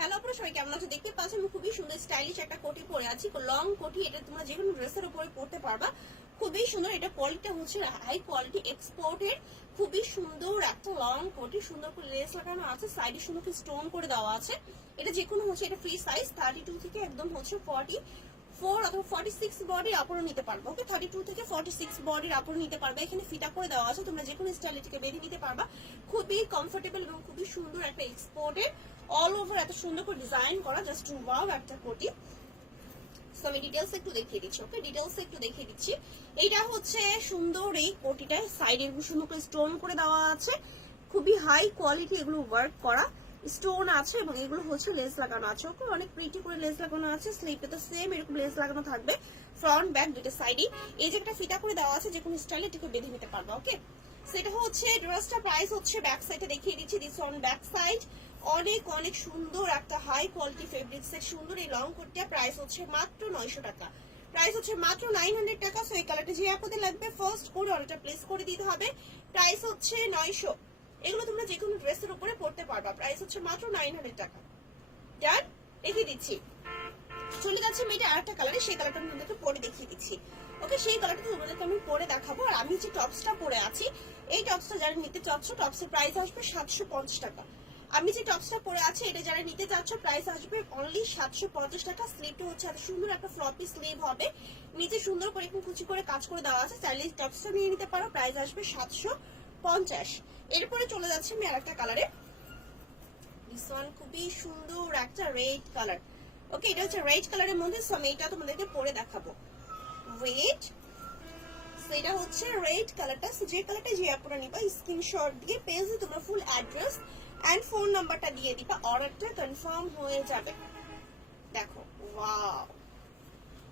Hello আপনারা সবাই কেমন আছো? দেখতে পাচ্ছ আমি খুবই সুন্দর স্টাইলিশ একটা কোটি পরে আছি, লং কোটি। এটা তোমরা যে কোনো ড্রেসের উপরে পরতে পারবা, খুবই সুন্দর। এটা কোয়ালিটিটা হচ্ছে হাই কোয়ালিটি এক্সপোর্টের, খুবই সুন্দর একটা লং কোটি। সুন্দর করে লেস লাগানো আছে, সাইডে সুন্দর করে স্টোন করে দেওয়া আছে। এটা যে কোনো হচ্ছে এটা ফ্রি সাইজ 32 থেকে একদম হচ্ছে 44 অথবা 46 বডির আপরও নিতে পারবে। ওকে, 32 থেকে 46 বডির আপরও নিতে পারবে। এখানে ফিটা করে দেওয়া আছে, তোমরা যে কোনো স্টাইল এটাকে বেঁধে নিতে পারবা। খুবই কমফোর্টেবল এবং খুবই সুন্দর একটা এক্সপোর্টের, অল ওভার এত সুন্দর করে ডিজাইন করা, জাস্ট ওয়াও একটা কোটি। সো আমি ডিটেলস একটু দেখিয়ে দিচ্ছি। ওকে, ডিটেলস একটু দেখিয়ে দিচ্ছি। এইটা হচ্ছে সুন্দর এই কোটিটা, সাইডে সুন্দর করে স্টোন করে দেওয়া আছে, খুবই হাই কোয়ালিটি এগুলো ওয়ার্ক করা, স্টোন আছে এবং এগুলো হচ্ছে লেস লাগানো আছে। ওকে, অনেক প্রিটি করে লেস লাগানো আছে। স্লিপে তো সেম এরকম লেস লাগানো থাকবে, ফ্রন্ট ব্যাক দুটো সাইডে। এই যে একটা ফিতা করে দেওয়া আছে, যে কোনো স্টাইলে এটাকে বেঁধে নিতে পারবে। ওকে, সেটা হচ্ছে ড্রেসটা প্রাইস হচ্ছে ব্যাক সাইডে দেখিয়ে দিচ্ছি। দিস অন ব্যাক সাইড অনেক অনেক সুন্দর একটা হাই কোয়ালিটি ফেব্রিক্স এর সুন্দর এই লং কোটটা প্রাইস হচ্ছে মাত্র 900 টাকা। প্রাইস হচ্ছে মাত্র 900 টাকা। সো এই কালারটা যে আপনাদের লাগবে ফার্স্ট করে অর্ডারটা প্লেস করে দিতে হবে। প্রাইস হচ্ছে 900। এগুলো তোমরা যে কোনো ড্রেসের উপরে পড়তে পারবা। প্রাইস হচ্ছে মাত্র 900 টাকা। ডান, দেখিয়ে দিচ্ছি। চলে যাচ্ছে আমি এটা আরেকটা কালারে, সেই কালারটা আমি তোমাদেরকে পরে দেখিয়ে দিচ্ছি। ওকে, সেই কালারটা তোমাদেরকে আমি পরে দেখাবো। আর আমি যে টপসটা পরে আছি, এই টপসটা যারা নিতে চাচ্ছ, টপসের প্রাইস আসবে 750 টাকা। আমি যে টপসটা পরে আছি, এটা যারা নিতে চাচ্ছ, প্রাইস আসবে অনলি 750 টাকা। স্লিভটা হচ্ছে এত সুন্দর একটা ফ্লপি স্লিভ হবে, নিচে সুন্দর করে একটু কুচি করে কাজ করে দেওয়া আছে। চাইলে টপসটা নিয়ে নিতে পারো, প্রাইস আসবে 750। এরপরে চলে যাচ্ছে আমি আরেকটা কালারে। দিস ওয়ান খুবই সুন্দর একটা রেড কালার। ওকে, এটা হচ্ছে রেড কালারের মধ্যে। সো আমি এটা তোমাদেরকে পরে দেখাবো। ওয়েট, সেটা হচ্ছে রেড কালারটা। যে কালারটা যে আপনারা নিবা, স্ক্রিনশট দিয়ে পেজে তোমরা ফুল অ্যাড্রেস এন্ড ফোন নাম্বারটা দিয়ে দিবা, অর্ডারটা কনফার্ম হয়ে যাবে। দেখো, wow,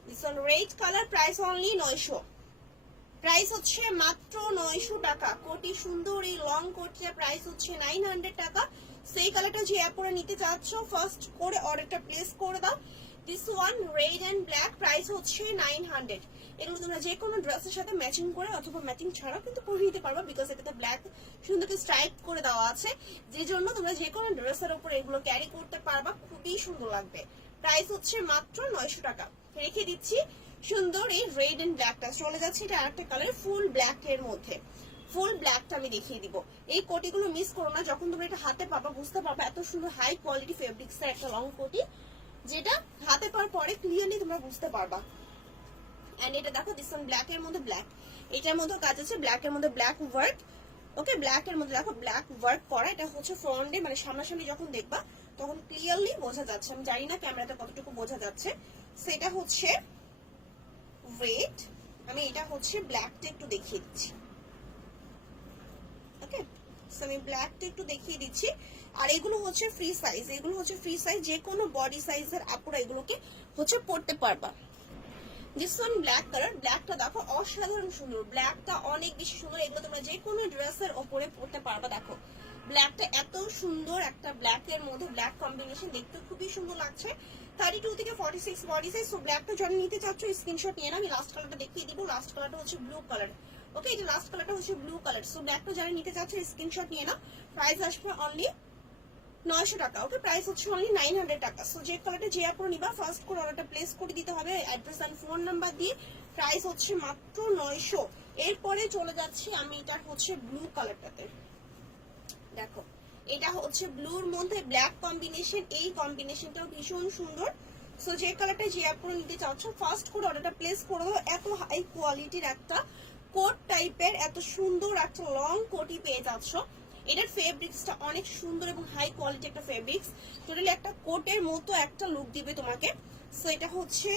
this one red colour, price only 900। Price হচ্ছে মাত্র 900 টাকা। কোটি সুন্দর এই লং কোটির প্রাইস হচ্ছে 900 টাকা। সেই কালারটা যে আপনারা নিতে চাচ্ছ, ফার্স্ট করে অর্ডারটা প্লেস করে দাও। This one red and black, price হচ্ছে 900। এগুলো তোমরা যে কোনো ড্রেসের সাথে ম্যাচিং করে অথবা ম্যাচিং ছাড়াও কিন্তু পরে নিতে পারবে, বিকজ এটাতে ব্ল্যাক সুন্দর করে স্ট্রাইপ করে দেওয়া আছে, যে জন্য তোমরা যে কোনো ড্রেসের উপর এগুলো ক্যারি করতে পারবা, খুবই সুন্দর লাগবে। প্রাইস হচ্ছে মাত্র 900 টাকা। রেখে দিচ্ছি সুন্দর এই রেড এন্ড ব্ল্যাকটা। চলে যাচ্ছে এটা আরেকটা কালার, ফুল ব্ল্যাক এর মধ্যে। ফুল ব্ল্যাকটা আমি দেখিয়ে দিব। এই কোটিগুলো মিস করো না, যখন তোমরা এটা হাতে পাবা বুঝতে পারবে এত সুন্দর হাই কোয়ালিটি ফেব্রিক্স এর একটা লং কোটি, যেটা হাতে পাওয়ার পরে ক্লিয়ারলি তোমরা বুঝতে পারবা। এন্ড এটা দেখো, দিস ওয়ান ব্ল্যাক এর মধ্যে ব্ল্যাক, এটার মধ্যে কাজ আছে ব্ল্যাক এর মধ্যে ব্ল্যাক ওয়ার্ক। ওকে, ব্ল্যাক এর মধ্যে দেখো ব্ল্যাক ওয়ার্ক করা। এটা হচ্ছে ফ্রন্টে, মানে সামনাসামনি যখন দেখবা তখন ক্লিয়ারলি বোঝা যাচ্ছে। আমি জানি না ক্যামেরাতে কতটুকু বোঝা যাচ্ছে। সেটা হচ্ছে রেড, আমি এটা হচ্ছে ব্ল্যাকটা একটু দেখিয়ে দিচ্ছি। ওকে, সো আমি ব্ল্যাকটা একটু দেখিয়ে দিচ্ছি। আর এগুলো হচ্ছে ফ্রি সাইজ, এগুলো হচ্ছে ফ্রি সাইজ, যে কোনো বডি সাইজের আপুরা এগুলোকে হচ্ছে পড়তে পারবা। দিস ওয়ান ব্ল্যাক কালার, ব্ল্যাকটা দেখো অসাধারণ সুন্দর, ব্ল্যাকটা অনেক বেশি সুন্দর। এগুলো তোমরা যে কোনো ড্রেসের ওপরে পড়তে পারবা। দেখো ব্ল্যাকটা এত সুন্দর একটা ব্ল্যাকের মধ্যে ব্ল্যাক কম্বিনেশন, দেখতে খুবই সুন্দর লাগছে। 32 থেকে 46 বডি সাইজ। সো ব্ল্যাকটা যারা নিতে চাচ্ছ স্ক্রিনশট নিয়ে নাও। আমি লাস্ট কালারটা দেখিয়ে দিব। লাস্ট কালারটা হচ্ছে ব্লু কালার। ওকে, এই যে লাস্ট কালারটা হচ্ছে ব্লু কালার। সো ব্ল্যাকটা যারা নিতে চাচ্ছ স্ক্রিনশট নিয়ে নাও। প্রাইস আসবে অনলি 900 টাকা। ওকে, প্রাইস হচ্ছে অনলি 900 টাকা। সো যে কালারটা যে আপনারা নিবা, ফার্স্ট করে অর্ডারটা প্লেস করে দিতে হবে অ্যাড্রেস এন্ড ফোন নাম্বার দিয়ে। প্রাইস হচ্ছে মাত্র 900। এরপরে চলে যাচ্ছি আমি এটা হচ্ছে ব্লু কালারটাতে। দেখো এটা হচ্ছে ব্লুর মধ্যে ব্ল্যাক কম্বিনেশন, এই কম্বিনেশনটাও ভীষণ সুন্দর। সো যে কালারটা যে আপনারা নিতে চাচ্ছ, ফার্স্ট করে অর্ডারটা প্লেস করে দাও। এত হাই কোয়ালিটির একটা কোট টাইপের এত সুন্দর একটা লং কোটি পেয়ে যাচ্ছ। এটার ফেব্রিক্সটা অনেক সুন্দর এবং হাই কোয়ালিটি একটা ফেব্রিক্স, টোটালি একটা কোটের মতো একটা লুক দিবে তোমাকে। সো এটা হচ্ছে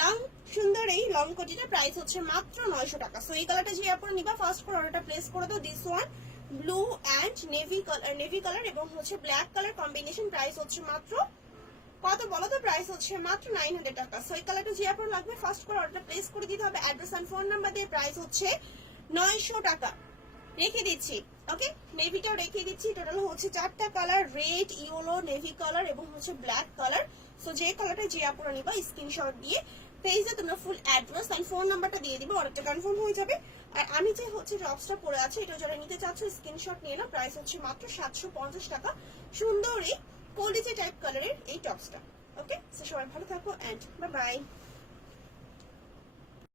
লং সুন্দর এই লং কোটিটার প্রাইস হচ্ছে মাত্র 900 টাকা। সো এই কালারটা যে আপনারা নিবা, ফার্স্ট করে অর্ডারটা প্লেস করে দাও। This one blue and navy colour এবং হচ্ছে ব্ল্যাক কালার কম্বিনেশন। প্রাইস হচ্ছে মাত্র কত বলো তো? প্রাইস হচ্ছে মাত্র 900 টাকা। সো এই কালারটা যে আপনার লাগবে, ফার্স্ট করে অর্ডারটা প্লেস করে দিতে হবে অ্যাড্রেস এন্ড ফোন নাম্বার দিয়ে। প্রাইস হচ্ছে 900 টাকা। রেখে দিচ্ছি। ওকে, নেভিটাও রেখে দিচ্ছি। টোটাল হচ্ছে 4টা colour, red, yellow, navy colour এবং হচ্ছে ব্ল্যাক কালার। সো যে কালারটা যে আপনারা নিবা স্ক্রিনশট দিয়ে পেজে তোমরা ফুল অ্যাড্রেস এন্ড ফোন নাম্বারটা দিয়ে দিবে, অর্ডারটা কনফার্ম হয়ে যাবে। আর আমি যে হচ্ছে টপসটা পরে আছি, এটা যারা নিতে চাচ্ছ স্ক্রিনশট নিয়ে নাও। প্রাইস হচ্ছে মাত্র 750 টাকা। সুন্দর এই কলিজে টাইপ কালারের এই টপসটা। ওকে, সো সবাই ভালো থাকো এন্ড বাই বাই।